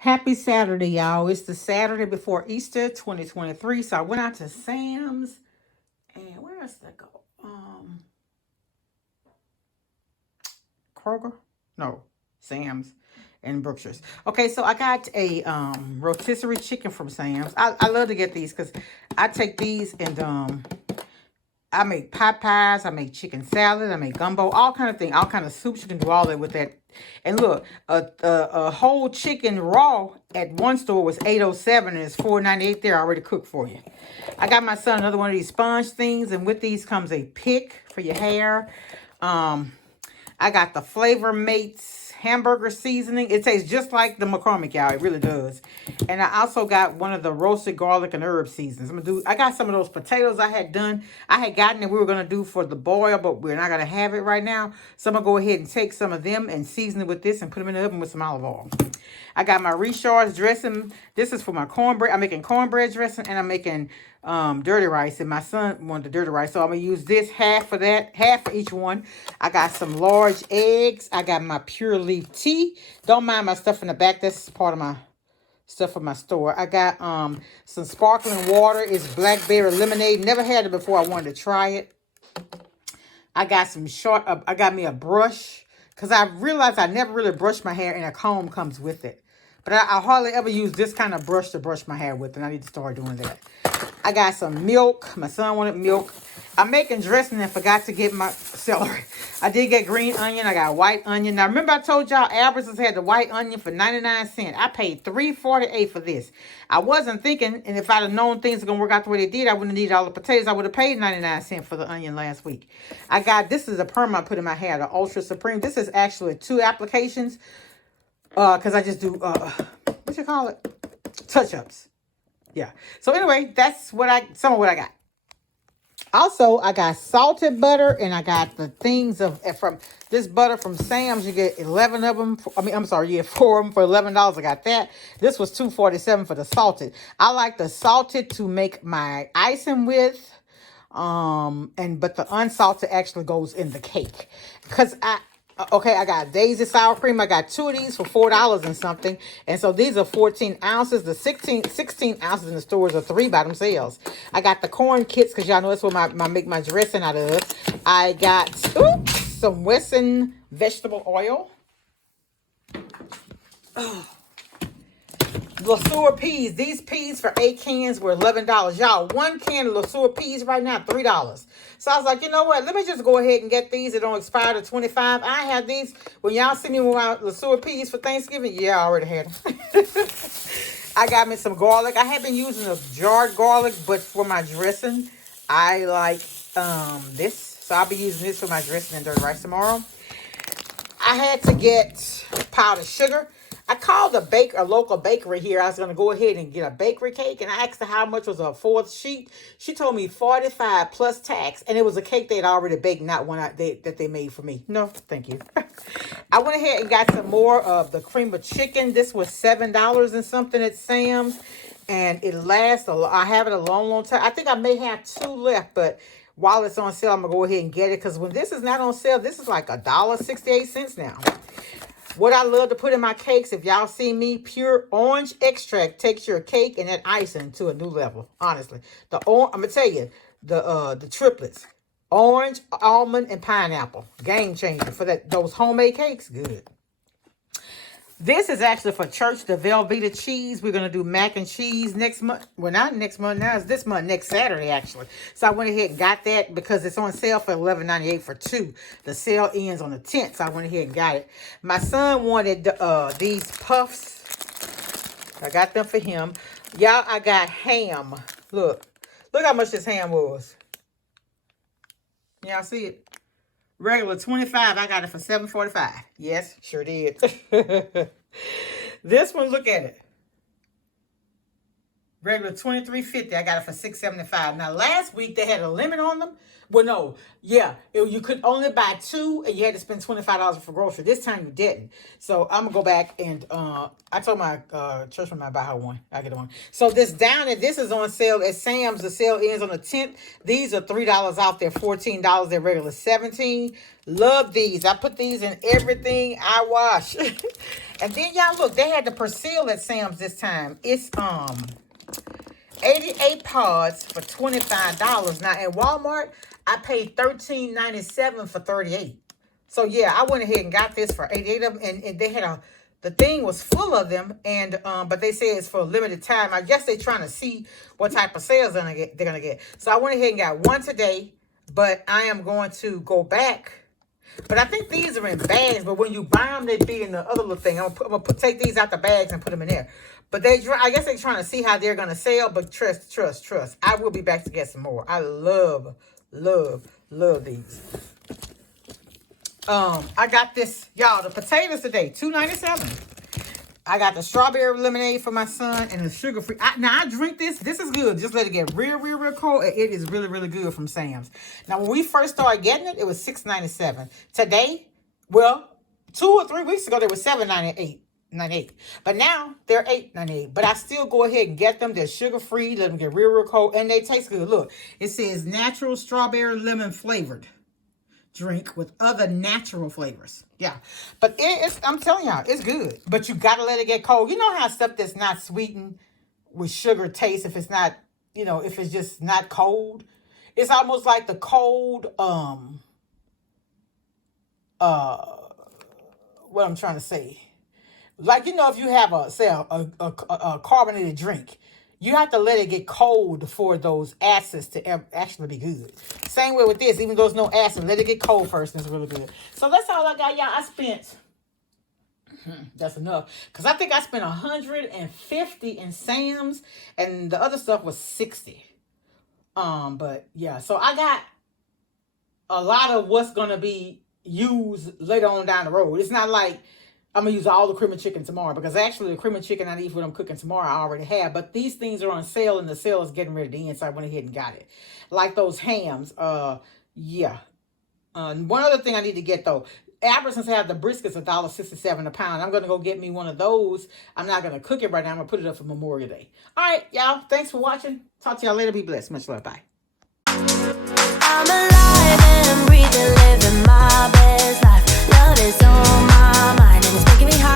Happy Saturday, y'all. It's the Saturday before Easter 2023. So I went out to Sam's and where else did I go? Kroger? No, Sam's and Brookshire's. Okay, so I got a rotisserie chicken from Sam's. I love to get these because I take these and I make pot pies, I make chicken salad, I make gumbo, all kind of things, all kind of soups. You can do all that with that. And look, a whole chicken raw at one store was 807 and it's 498 there already cooked for you. I got my son another one of these sponge things, and with these comes a pick for your hair. I got the Flavor Mates hamburger seasoning. It tastes just like the McCormick, y'all. It really does. And I also got one of the roasted garlic and herb seasonings. I got some of those potatoes I had done. I had gotten that we were going to do for the boil, but we're not going to have it right now. So I'm going to go ahead and take some of them and season it with this and put them in the oven with some olive oil. I got my recharge dressing. This is for my cornbread. I'm making cornbread dressing and I'm making dirty rice. And my son wanted the dirty rice. So I'm going to use this half for that, half for each one. I got some large eggs. I got my pure leaf tea. Don't mind my stuff in the back. That's part of my stuff from my store. I got some sparkling water. It's blackberry lemonade. Never had it before. I wanted to try it. I got some I got me a brush because I realized I never really brushed my hair and a comb comes with it. But I hardly ever use this kind of brush to brush my hair with, and I need to start doing that. I got some milk. My son wanted milk. I'm making dressing and forgot to get my celery. I did get green onion. I got white onion. Now, remember I told y'all Albertsons had the white onion for 99 cents. I paid $3.48 for this. I wasn't thinking, and if I'd have known things were going to work out the way they did, I wouldn't have needed all the potatoes. I would have paid 99 cents for the onion last week. This is a perm I put in my hair, the Ultra Supreme. This is actually 2 applications because I just do, what you call it? Touch-ups. Yeah. So anyway, that's some of what I got. Also, I got salted butter, and I got the things from this butter from Sam's. You get 11 of them. I'm sorry, you get 4 of them for $11. I got that. This was $2.47 for the salted. I like the salted to make my icing with, but the unsalted actually goes in the cake. I got Daisy sour cream. I got 2 of these for $4 and something. And so these are 14 ounces. The 16 ounces in the stores are 3 by themselves. I got the corn kits because y'all know that's what I make my dressing out of. I got some Wesson vegetable oil. LeSueur peas. These peas for 8 cans were $11. Y'all, 1 can of LeSueur peas right now, $3. So I was like, you know what? Let me just go ahead and get these. It don't expire to 25. I have these. When y'all see me with my LeSueur peas for Thanksgiving, yeah, I already had them. I got me some garlic. I have been using a jarred garlic, but for my dressing, I like this. So I'll be using this for my dressing and dirty rice tomorrow. I had to get powdered sugar. I called a local bakery here. I was going to go ahead and get a bakery cake, and I asked her how much was a 4th sheet. She told me $45 plus tax, and it was a cake they'd already baked, not one that they made for me. No, thank you. I went ahead and got some more of the cream of chicken. This was $7 and something at Sam's, and it lasts. I have it a long, long time. I think I may have 2 left, but while it's on sale, I'm going to go ahead and get it, because when this is not on sale, this is like $1.68 now. What I love to put in my cakes, if y'all see me, pure orange extract takes your cake and that icing to a new level. Honestly, I'm gonna tell you, the triplets, orange, almond, and pineapple, game changer for those homemade cakes. Good. This is actually for church, the Velveeta cheese. We're going to do mac and cheese next month. Well, not next month now. It's this month, next Saturday, actually. So I went ahead and got that because it's on sale for $11.98 for 2. The sale ends on the 10th, so I went ahead and got it. My son wanted these puffs. I got them for him. Y'all, I got ham. Look how much this ham was. Y'all see it? Regular $25. I got it for $7.45. Yes, sure did. This one, look at it. Regular $23.50. I got it for $6.75. Now last week they had a limit on them. Well, no, yeah, you could only buy two, and you had to spend $25 for grocery. This time you didn't. So I'm gonna go back and I told my church member I buy her one. I get one. So this down and this is on sale at Sam's. The sale ends on the 10th. These are $3 off. They're $14. They're regular $17. Love these. I put these in everything I wash. And then y'all look, they had the Persil at Sam's this time. It's 88 pods for $25. Now at Walmart, I paid $13.97 for 38. So yeah, I went ahead and got this for 88 of them, and they had the thing was full of them, and but they say it's for a limited time. I guess they're trying to see what type of sales they're gonna get. So I went ahead and got one today, but I am going to go back. But I think these are in bags, but when you buy them, they be in the other little thing. I'm gonna take these out the bags and put them in there. But I guess they're trying to see how they're gonna sell. But trust. I will be back to get some more. I love these. I got this, y'all, the potatoes today, $2.97. I got the strawberry lemonade for my son and the sugar-free. Now, I drink this. This is good. Just let it get real cold. And it is really good from Sam's. Now, when we first started getting it, it was $6.97. Today, well, 2 or 3 weeks ago, they were $7.98. But now, they're $8.98. But I still go ahead and get them. They're sugar-free. Let them get real cold. And they taste good. Look, it says natural strawberry lemon flavored drink with other natural flavors. Yeah, but I'm telling y'all, it's good. But you gotta let it get cold. You know how stuff that's not sweetened with sugar tastes if it's not, if it's just not cold. It's almost like the cold what I'm trying to say. Like, if you have a carbonated drink, you have to let it get cold for those acids to actually be good. Same way with this. Even though there's no acid, let it get cold first and it's really good. So that's all I got, y'all. I spent, that's enough. Because I think I spent $150 in Sam's and the other stuff was $60. But yeah, so I got a lot of what's going to be used later on down the road. It's not like I'm going to use all the cream of chicken tomorrow, because actually the cream of chicken I need for what I'm cooking tomorrow I already have. But these things are on sale and the sale is getting ready to end, so I went ahead and got it. Like those hams. Yeah. One other thing I need to get, though. Albertsons have the briskets $1.67 a pound. I'm going to go get me one of those. I'm not going to cook it right now. I'm going to put it up for Memorial Day. All right, y'all. Thanks for watching. Talk to y'all later. Be blessed. Much love. Bye. I'm alive and breathing, living my best life. Love is on my mind and it's making me high.